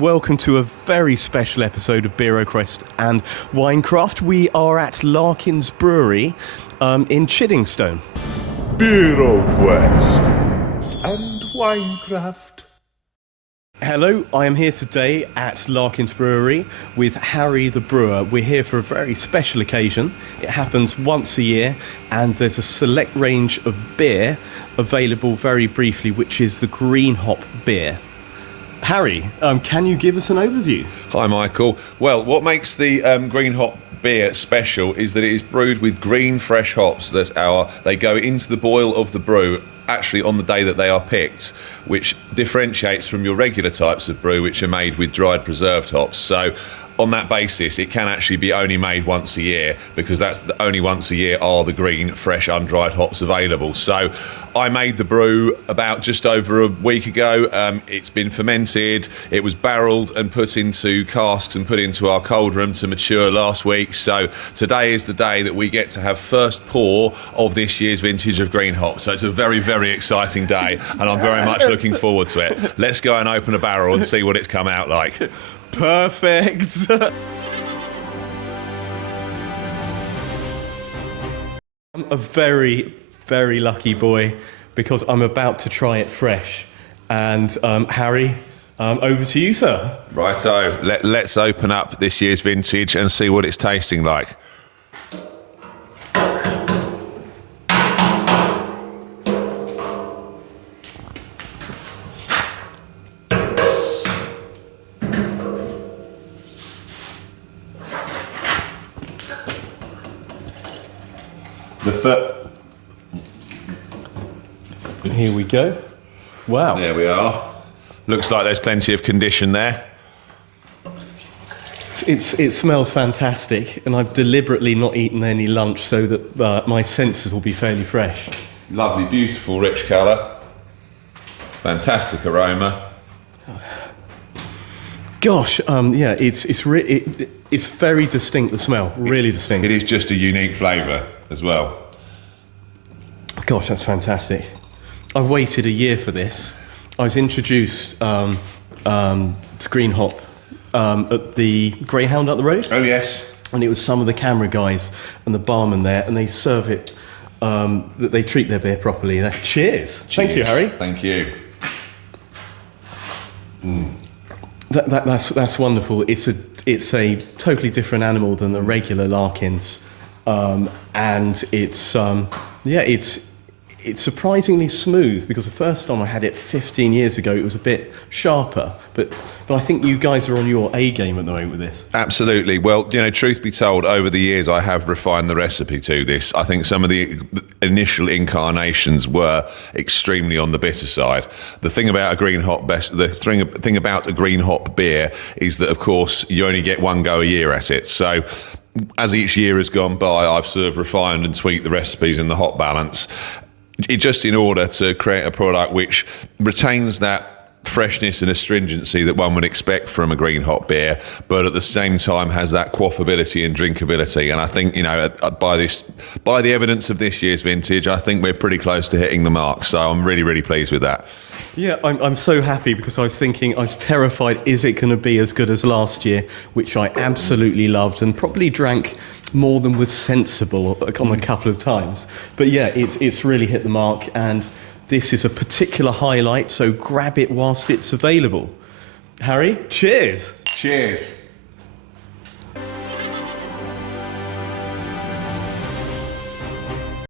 Welcome to a very special episode of Beeroquest and Winecraft. We are at Larkins Brewery in Chiddingstone. Beeroquest and Winecraft. Hello, I am here today at Larkins Brewery with Harry the Brewer. We're here for a very special occasion. It happens once a year and there's a select range of beer available very briefly, which is the green hop beer. Harry, can you give us an overview? Hi Michael. Well, what makes the green hop beer special is that it is brewed with green fresh hops they go into the boil of the brew actually on the day that they are picked, which differentiates from your regular types of brew which are made with dried preserved hops. So on that basis, it can actually be only made once a year because that's the only once a year are the green, fresh, undried hops available. So I made the brew about just over a week ago. It's been fermented, it was barreled and put into casks and put into our cold room to mature last week. So today is the day that we get to have first pour of this year's vintage of green hops. So it's a very, very exciting day and I'm very much looking forward to it. Let's go and open a barrel and see what it's come out like. Perfect. I'm a very, very lucky boy because I'm about to try it fresh. And Harry, over to you, sir. Righto, let's open up this year's vintage and see what it's tasting like. Here we go. Wow. There we are. Looks like there's plenty of condition there. It smells fantastic, and I've deliberately not eaten any lunch so that my senses will be fairly fresh. Lovely, beautiful, rich colour. Fantastic aroma. Gosh, yeah, it's very distinct, the smell, really distinct. It is just a unique flavour as well. Gosh, that's fantastic. I've waited a year for this. I was introduced to green hop at the Greyhound up the road. Oh, yes. And it was some of the camera guys and the barman there, and they serve it, that they treat their beer properly. Cheers. Thank you, Harry. Thank you. That's wonderful. It's a totally different animal than the regular Larkins, and it's surprisingly smooth because the first time I had it 15 years ago, it was a bit sharper. But I think you guys are on your A game at the moment with this. Absolutely. Well, truth be told, over the years I have refined the recipe to this. I think some of the initial incarnations were extremely on the bitter side. The thing about a green hop thing about a green hop beer is that, of course, you only get one go a year at it. So as each year has gone by, I've sort of refined and tweaked the recipes and the hop balance. Just in order to create a product which retains that freshness and astringency that one would expect from a green hop beer, but at the same time has that quaffability and drinkability. And I think, by the evidence of this year's vintage, I think we're pretty close to hitting the mark. So I'm really, really pleased with that. Yeah, I'm so happy because I was terrified, is it going to be as good as last year, which I absolutely loved and probably drank more than was sensible on a couple of times. But yeah, it's really hit the mark, and this is a particular highlight, so grab it whilst it's available. Harry, cheers. Cheers.